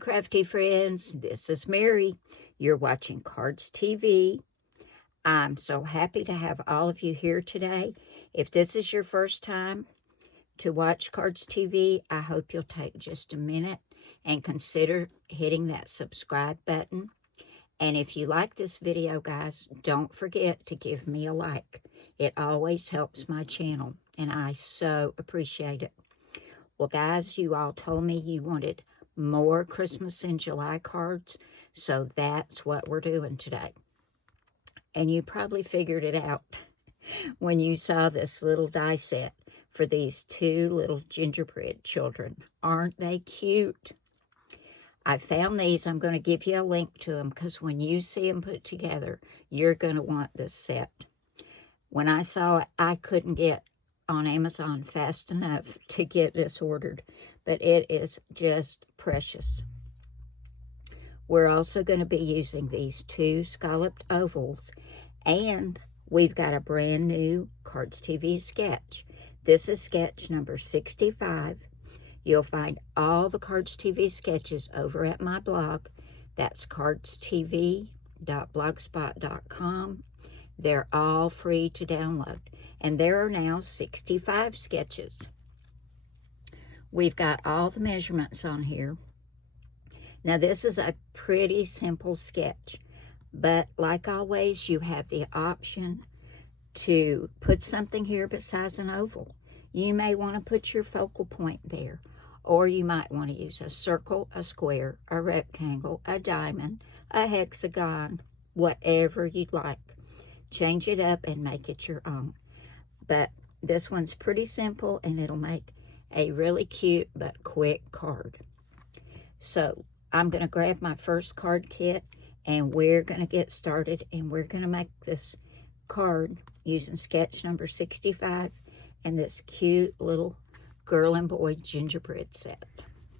crafty friends, this is Mary. You're watching Cardz TV. I'm so happy to have all of you here today. If this is your first time to watch Cardz TV, I hope you'll take just a minute and consider hitting that subscribe button. And if you like this video, guys, don't forget to give me a like. It always helps my channel, and I so appreciate it. Well, guys, you all told me you wanted more Christmas in July cards, so that's what we're doing today. And you probably figured it out when you saw this little die set for these two little gingerbread children. Aren't they cute? I found these. I'm going to give you a link to them because when you see them put together, you're going to want this set. When I saw it, I couldn't get on Amazon fast enough to get this ordered, but it is just precious. We're also going to be using these two scalloped ovals, and we've got a brand new Cardz TV sketch. This is sketch number 65. You'll find all the Cardz TV sketches over at my blog. That's cardstv.blogspot.com. They're all free to download. And there are now 65 sketches. We've got all the measurements on here. Now, this is a pretty simple sketch, but like always, you have the option to put something here besides an oval. You may want to put your focal point there, or you might want to use a circle, a square, a rectangle, a diamond, a hexagon, whatever you'd like. Change it up and make it your own. But this one's pretty simple, and it'll make a really cute but quick card. So I'm going to grab my first card kit, and we're going to get started, and we're going to make this card using sketch number 65 and this cute little girl and boy gingerbread set.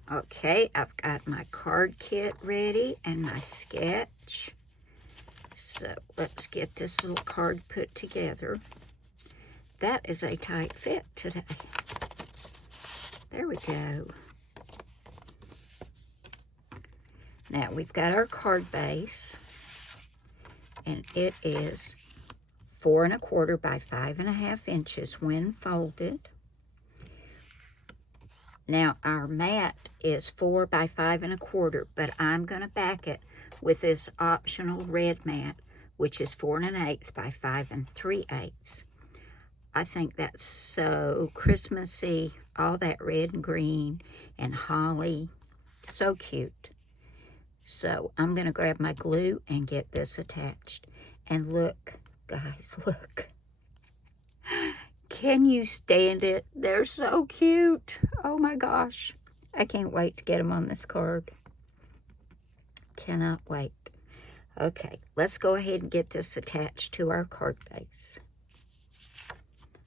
Okay, I've got my card kit ready and my sketch. So let's get this little card put together. That is a tight fit today. There we go. Now we've got our card base, and it is 4 1/4 by 5 1/2 inches when folded. Now our mat is 4 by 5 1/4, but I'm going to back it with this optional red mat, which is 4 1/8 by 5 3/8. I think that's so Christmassy, all that red and green and holly, so cute. So I'm going to grab my glue and get this attached. And look, guys, look. Can you stand it? They're so cute. Oh my gosh. I can't wait to get them on this card. Cannot wait. Okay, let's go ahead and get this attached to our card base.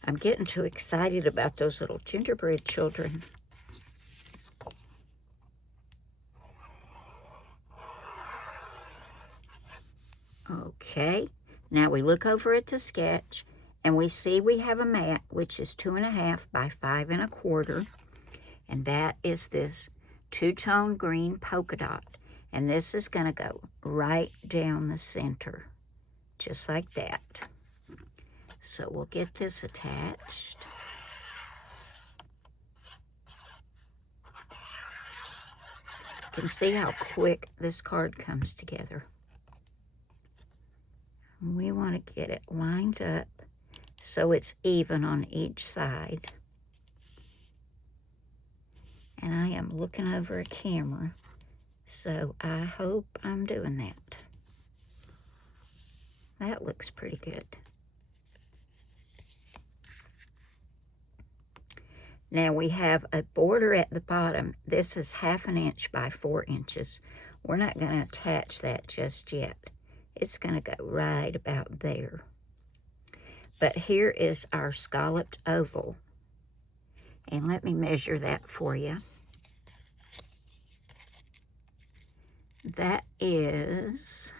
I'm getting too excited about those little gingerbread children. Okay, now we look over at the sketch, and we see we have a mat, which is 2 1/2 by 5 1/4, and that is this two-tone green polka dot, and this is going to go right down the center, just like that. So we'll get this attached. You can see how quick this card comes together. We want to get it lined up so it's even on each side. And I am looking over a camera, so I hope I'm doing that. That looks pretty good. Now we have a border at the bottom. This is 1/2 inch by 4 inches. We're not going to attach that just yet. It's going to go right about there. But here is our scalloped oval. And let me measure that for you. That is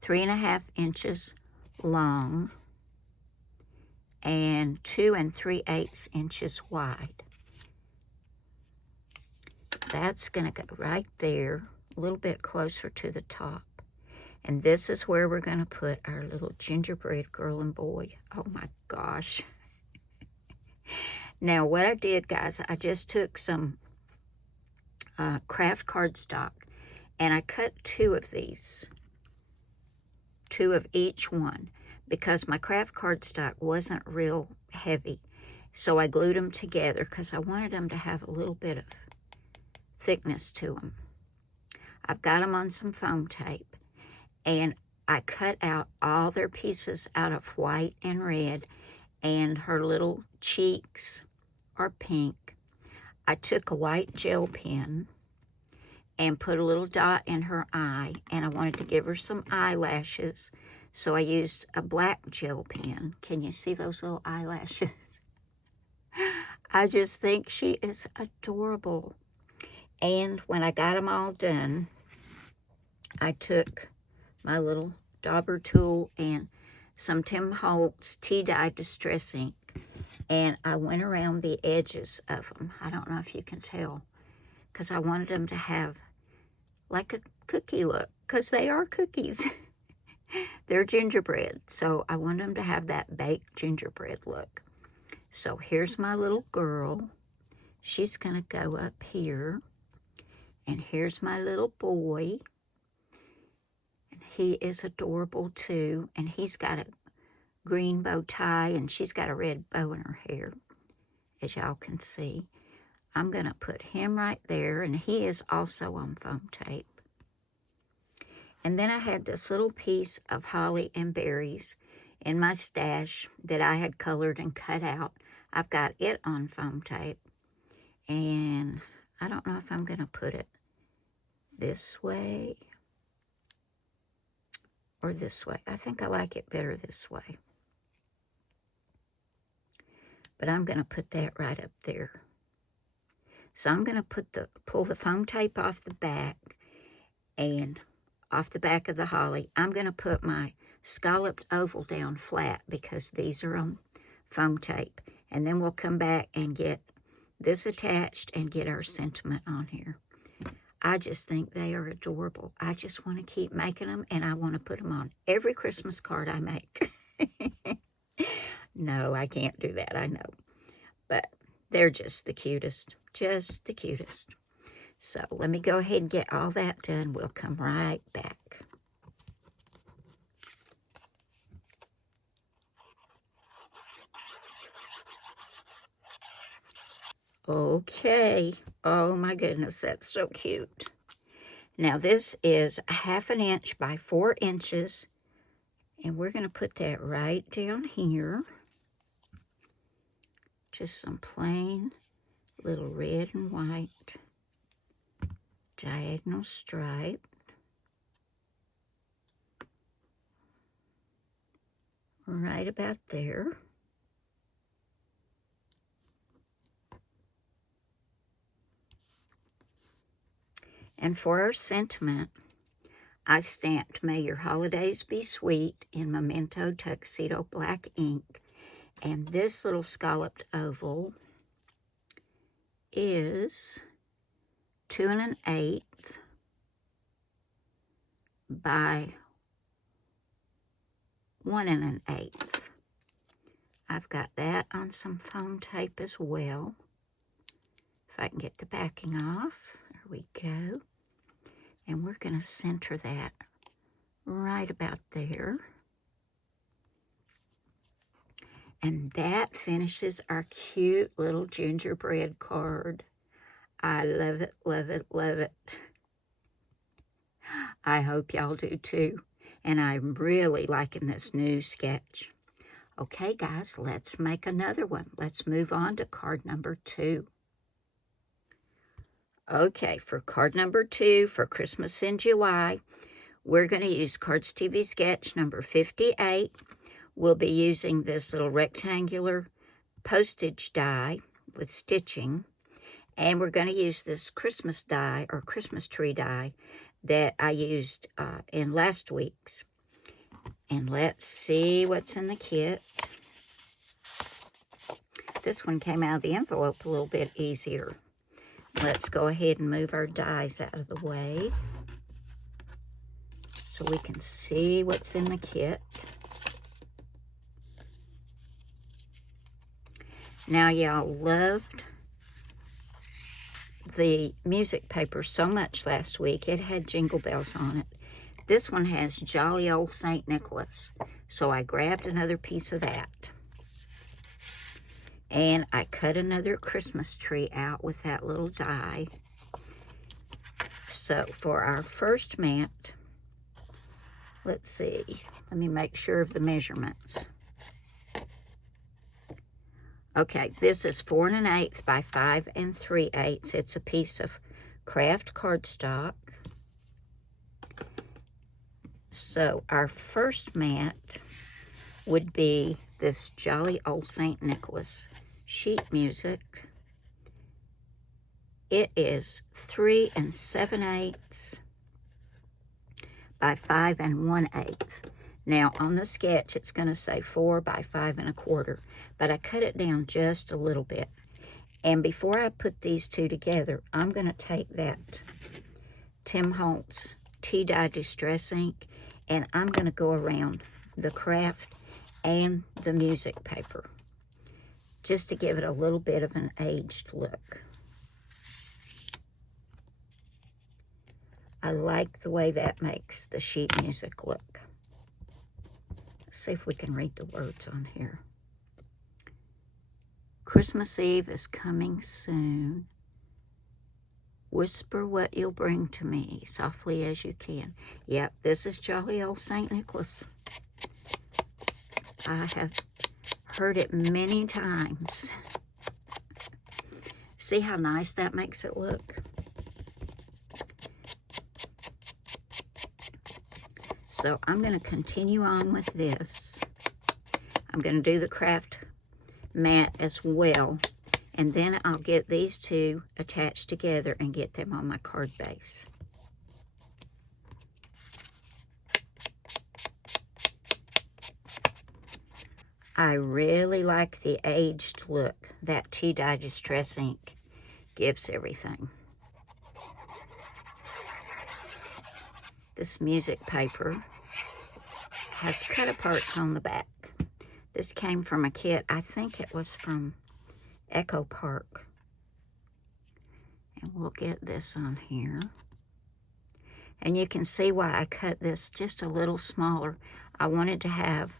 3 1/2 inches long and 2 3/8 inches wide. that's going to go right there, a little bit closer to the top. And this is where we're going to put our little gingerbread girl and boy. Oh my gosh. Now what I did, guys, I just took some craft cardstock and I cut 2 of these. 2 of each one, because my craft cardstock wasn't real heavy. So I glued them together because I wanted them to have a little bit of thickness to them. I've got them on some foam tape, and I cut out all their pieces out of white and red, and her little cheeks are pink. I took a white gel pen and put a little dot in her eye, and I wanted to give her some eyelashes, so I used a black gel pen. Can you see those little eyelashes? I just think she is adorable. And when I got them all done, I took my little dauber tool and some Tim Holtz tea-dye distress ink, and I went around the edges of them. I don't know if you can tell, because I wanted them to have like a cookie look, because they are cookies. They're gingerbread, so I want them to have that baked gingerbread look. So here's my little girl. She's going to go up here. And here's my little boy. And he is adorable too. And he's got a green bow tie, and she's got a red bow in her hair, as y'all can see. I'm going to put him right there, and he is also on foam tape. And then I had this little piece of holly and berries in my stash that I had colored and cut out. I've got it on foam tape, and I don't know if I'm going to put it this way or this way. I think I like it better this way. But I'm going to put that right up there. So I'm going to pull the foam tape off the back, and off the back of the holly, I'm going to put my scalloped oval down flat because these are on foam tape. And then we'll come back and get this attached and get our sentiment on here. I just think they are adorable. I just want to keep making them, and I want to put them on every Christmas card I make. No, I can't do that, I know. But they're just the cutest. Just the cutest. So let me go ahead and get all that done. We'll come right back. Okay. Oh my goodness, that's so cute. Now this is 1/2 inch by 4 inches. And we're going to put that right down here. Just some plain little red and white diagonal stripe. Right about there. And for our sentiment, I stamped "May Your Holidays Be Sweet" in Memento Tuxedo black ink. And this little scalloped oval is 2 1/8 by 1 1/8. I've got that on some foam tape as well. If I can get the backing off. There we go. And we're going to center that right about there. And that finishes our cute little gingerbread card. I love it, love it, love it. I hope y'all do too. And I'm really liking this new sketch. Okay, guys, let's make another one. Let's move on to card number 2. Okay, for card number 2, for Christmas in July, we're going to use Cardz TV Sketch number 58. We'll be using this little rectangular postage die with stitching. And we're going to use this Christmas die or Christmas tree die that I used in last week's. And let's see what's in the kit. This one came out of the envelope a little bit easier Let's go ahead and move our dies out of the way so we can see what's in the kit. Now, y'all loved the music paper so much last week. It had jingle bells on it. This one has Jolly Old St. Nicholas. So I grabbed another piece of that. And I cut another Christmas tree out with that little die. So for our first mat, let's see. Let me make sure of the measurements. Okay, this is 4 1/8 by 5 3/8. It's a piece of craft cardstock. So our first mat would be this Jolly Old St. Nicholas sheet music. It is 3 7/8 by 5 1/8. Now on the sketch it's going to say 4 by 5 1/4, but I cut it down just a little bit. And before I put these two together, I'm going to take that Tim Holtz Tea Dye Distress ink and I'm going to go around the craft and the music paper just to give it a little bit of an aged look. I like the way that makes the sheet music look. Let's see if we can read the words on here. Christmas Eve is coming soon. Whisper what you'll bring to me, softly as you can. Yep, this is Jolly Old St. Nicholas. I have heard it many times. See how nice that makes it look? So I'm going to continue on with this. I'm going to do the craft mat as well. And then I'll get these two attached together and get them on my card base. I really like the aged look that Tea Dye Distress ink gives everything. This music paper has cut aparts on the back. This came from a kit. I think it was from Echo Park. And we'll get this on here. And you can see why I cut this just a little smaller. I wanted to have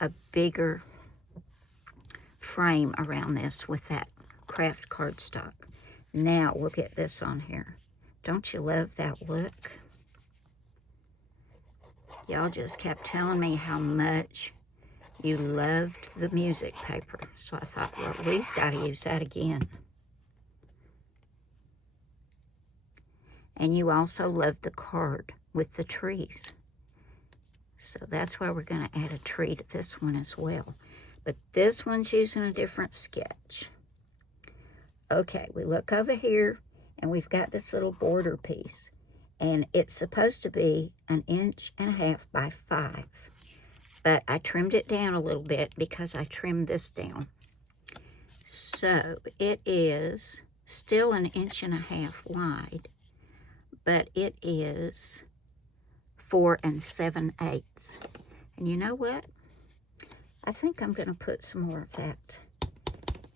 a bigger frame around this with that craft cardstock. Now we'll get this on here. Don't you love that look? Y'all just kept telling me how much you loved the music paper. So I thought, well, we've got to use that again. And you also loved the card with the trees. So that's why we're going to add a tree to this one as well. But this one's using a different sketch. Okay, we look over here and we've got this little border piece. And it's supposed to be 1.5 inches by 5. But I trimmed it down a little bit because I trimmed this down. So it is still 1.5 inches wide, but it is 4 7/8. And you know what? I think I'm going to put some more of that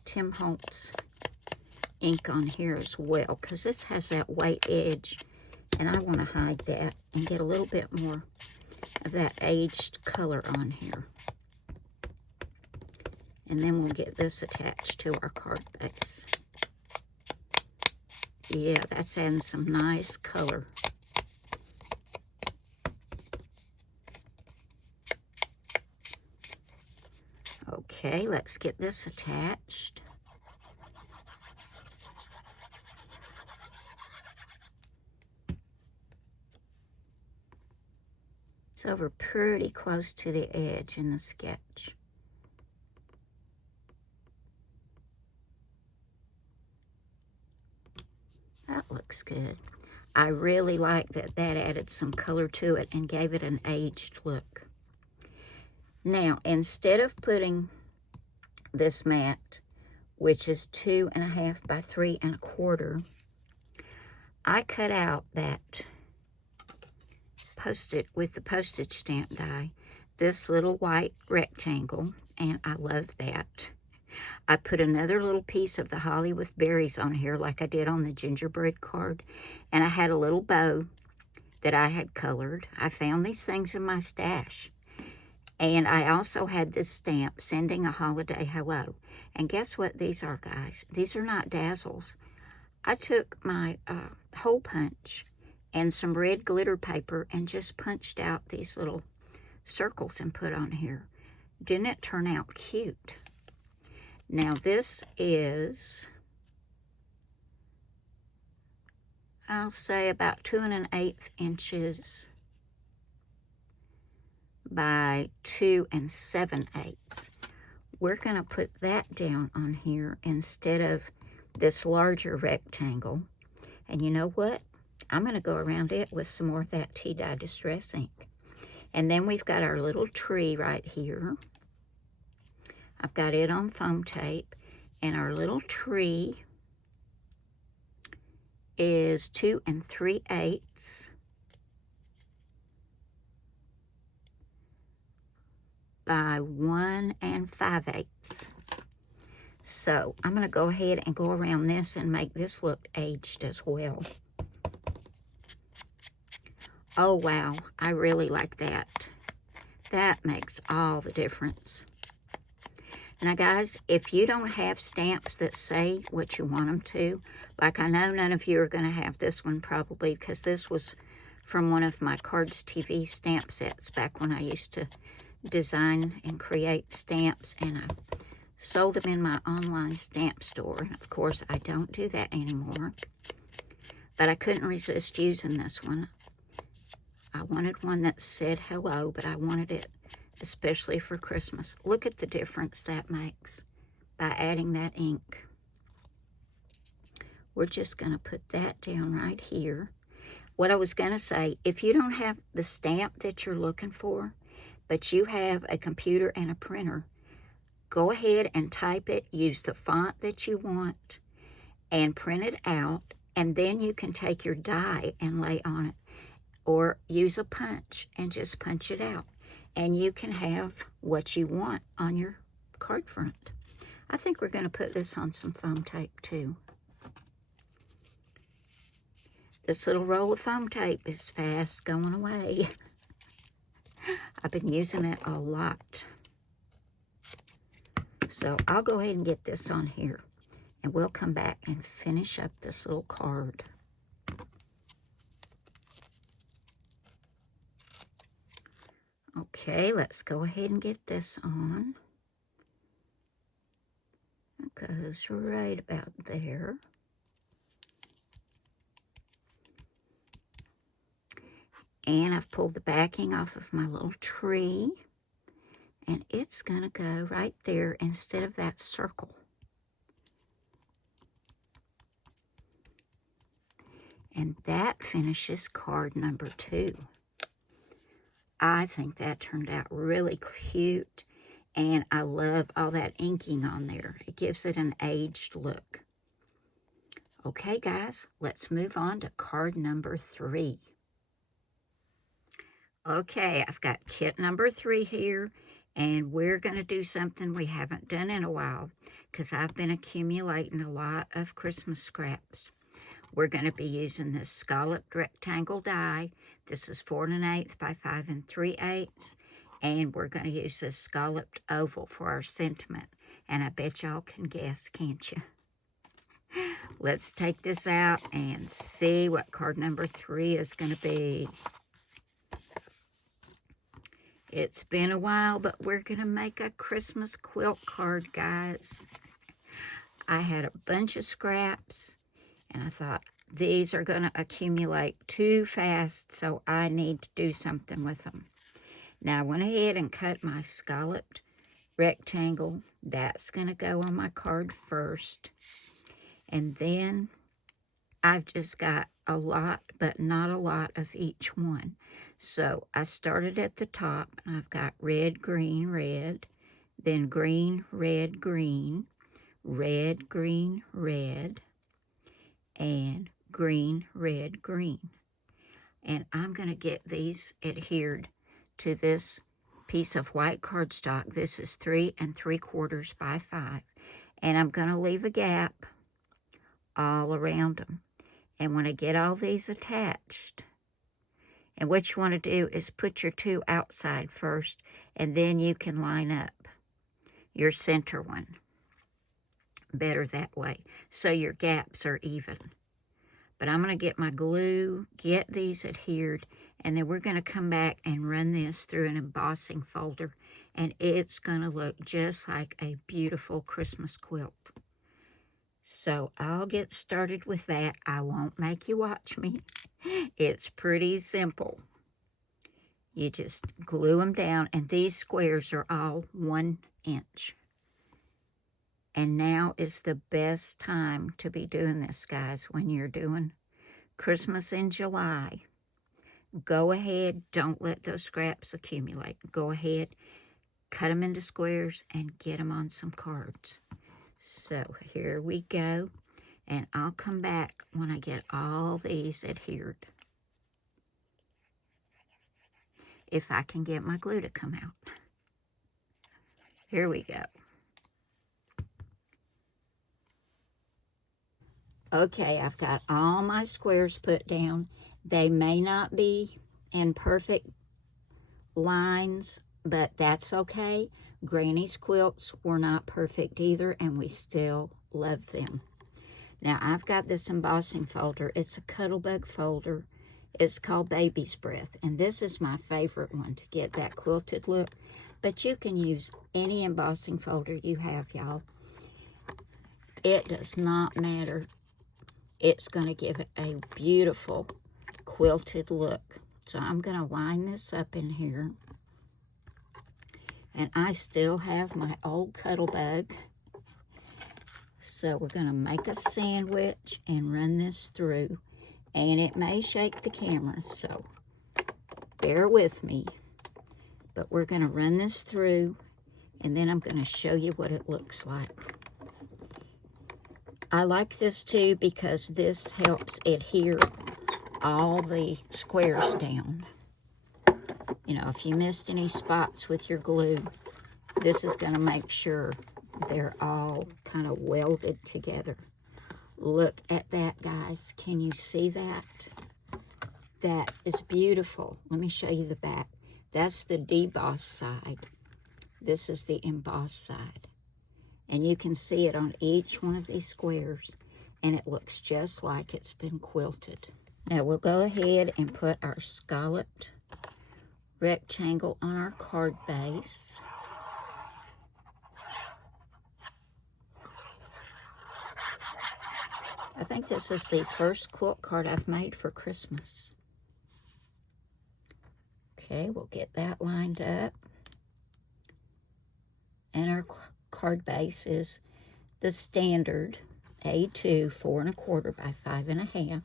Tim Holtz ink on here as well, because this has that white edge, and I want to hide that and get a little bit more of that aged color on here. And then we'll get this attached to our card base. Yeah, that's adding some nice color. Okay, let's get this attached. It's over pretty close to the edge in the sketch. That looks good. I really like that that added some color to it and gave it an aged look. Now, instead of putting this mat, which is 2.5 by 3 1/4, I cut out that with the postage stamp die, this little white rectangle, and I love that. I put another little piece of the holly with berries on here like I did on the gingerbread card, and I had a little bow that I had colored. I found these things in my stash. And I also had this stamp, sending a holiday hello. And guess what these are, guys? These are not Dazzles. I took my hole punch and some red glitter paper and just punched out these little circles and put on here. Didn't it turn out cute? Now this is, I'll say about 2 1/8 inches by 2 7/8. We're going to put that down on here instead of this larger rectangle. And you know what? I'm going to go around it with some more of that tea dye distress ink. And then we've got our little tree right here. I've got it on foam tape. And our little tree is 2 3/8 by 1 5/8. So I'm going to go ahead and go around this and make this look aged as well. Oh wow, I really like that. That makes all the difference. Now guys, if you don't have stamps that say what you want them to, like I know none of you are going to have this one probably, because this was from one of my Cardz TV stamp sets back when I used to design and create stamps, and I sold them in my online stamp store. And of course I don't do that anymore, but I couldn't resist using this one. I wanted one that said hello, but I wanted it especially for Christmas. Look at the difference that makes by adding that ink. We're just going to put that down right here. What I was going to say, if you don't have the stamp that you're looking for, but you have a computer and a printer, go ahead and type it, use the font that you want, and print it out, and then you can take your die and lay on it, or use a punch and just punch it out, and you can have what you want on your card front. I think we're going to put this on some foam tape too. This little roll of foam tape is fast going away. I've been using it a lot. So I'll go ahead and get this on here, and we'll come back and finish up this little card. Okay, let's go ahead and get this on. It goes right about there. And I've pulled the backing off of my little tree, and it's going to go right there instead of that circle. And that finishes card number 2. I think that turned out really cute, and I love all that inking on there. It gives it an aged look. Okay, guys, let's move on to card number 3. Okay, I've got kit number 3 here, and we're going to do something we haven't done in a while, because I've been accumulating a lot of Christmas scraps. We're going to be using this scalloped rectangle die. This is 4 1/8 by 5 3/8, and we're going to use this scalloped oval for our sentiment. And I bet y'all can guess, can't you? Let's take this out and see what card number 3 is going to be. It's been a while, but we're going to make a Christmas quilt card, guys. I had a bunch of scraps, and I thought, these are going to accumulate too fast, so I need to do something with them. Now, I went ahead and cut my scalloped rectangle. That's going to go on my card first. And then I've just got a lot, but not a lot of each one. So I started at the top, and I've got red, green, red, then green, red, green, red, green, red, and green, red, green. And I'm going to get these adhered to this piece of white cardstock. This is 3 3/4 by 5. And I'm going to leave a gap all around them. And when I get all these attached, and what you want to do is put your 2 outside first, and then you can line up your center one. Better that way, so your gaps are even. But I'm going to get my glue, get these adhered, and then we're going to come back and run this through an embossing folder, and it's going to look just like a beautiful Christmas quilt. So I'll get started with that. I won't make you watch me. It's pretty simple. You just glue them down, and these squares are all 1 inch. And now is the best time to be doing this, guys, when you're doing Christmas in July. Go ahead, don't let those scraps accumulate. Go ahead, cut them into squares, and get them on some cards. So here we go, and I'll come back when I get all these adhered. If I can get my glue to come out. Here we go. Okay, I've got all my squares put down. They may not be in perfect lines, but that's okay. Granny's quilts were not perfect either, and we still love them. Now, I've got this embossing folder. It's a Cuttlebug folder. It's called Baby's Breath, and this is my favorite one to get that quilted look. But you can use any embossing folder you have, y'all. It does not matter. It's going to give it a beautiful quilted look. So I'm going to line this up in here. And I still have my old Cuttlebug. So we're going to make a sandwich and run this through. And it may shake the camera, so bear with me. But we're going to run this through, and then I'm going to show you what it looks like. I like this too because this helps adhere all the squares down. You know, if you missed any spots with your glue, this is going to make sure they're all kind of welded together. Look at that, guys. Can you see that? That is beautiful. Let me show you the back. That's the debossed side. This is the embossed side. And you can see it on each one of these squares, and it looks just like it's been quilted. Now we'll go ahead and put our scalloped rectangle on our card base. I think this is the first quilt card I've made for Christmas. Okay, we'll get that lined up. And our card base is the standard A2 4 1/4 by 5 1/2.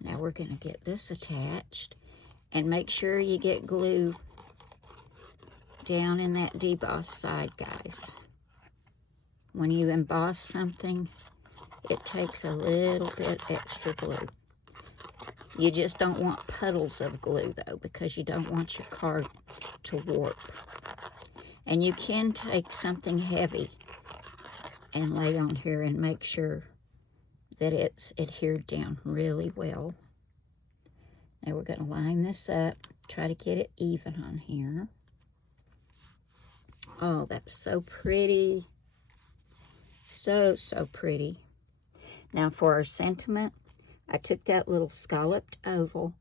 Now we're going to get this attached, and make sure you get glue down in that debossed side, guys. When you emboss something, it takes a little bit extra glue. You just don't want puddles of glue, though, because you don't want your card to warp. And you can take something heavy and lay on here and make sure that it's adhered down really well. Now we're going to line this up, try to get it even on here. Oh, that's so pretty. So, so pretty. Now for our sentiment, I took that little scalloped oval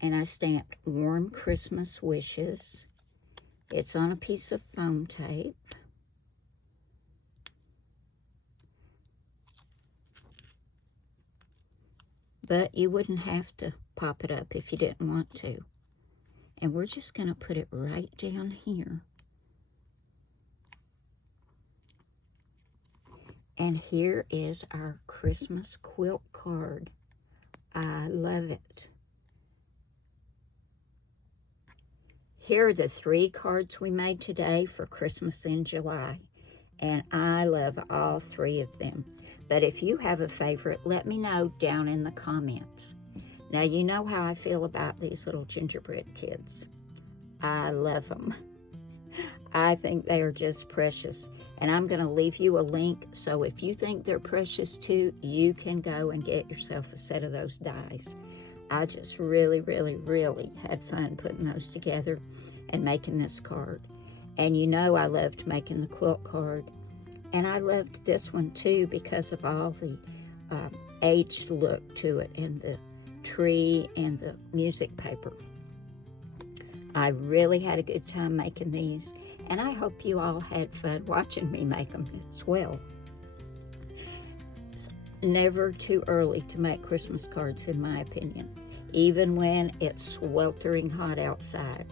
and I stamped Warm Christmas Wishes. It's on a piece of foam tape. But you wouldn't have to pop it up if you didn't want to. And we're just going to put it right down here. And here is our Christmas quilt card. I love it. Here are the 3 cards we made today for Christmas in July. and I love all 3 of them. But if you have a favorite, let me know down in the comments. Now, you know how I feel about these little gingerbread kids. I love them. I think they are just precious. And I'm going to leave you a link, so if you think they're precious too, you can go and get yourself a set of those dies. I just really, really, really had fun putting those together and making this card. And you know I loved making the quilt card. And I loved this one too because of all the aged look to it, and the tree and the music paper. I really had a good time making these, and I hope you all had fun watching me make them as well. It's never too early to make Christmas cards, in my opinion, even when it's sweltering hot outside.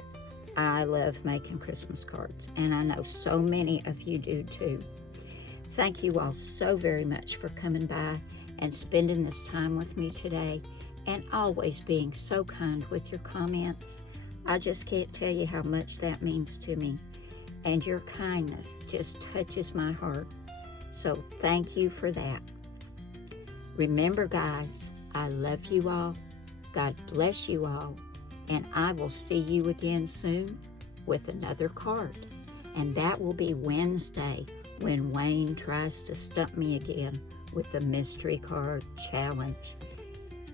I love making Christmas cards, and I know so many of you do too. Thank you all so very much for coming by and spending this time with me today, and always being so kind with your comments. I just can't tell you how much that means to me, and your kindness just touches my heart. So thank you for that. Remember, guys, I love you all. God bless you all, and I will see you again soon with another card. And that will be Wednesday, when Wayne tries to stump me again with the mystery card challenge.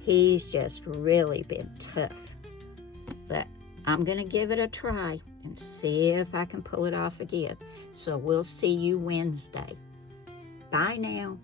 He's just really been tough, but I'm going to give it a try and see if I can pull it off again. So we'll see you Wednesday. Bye now.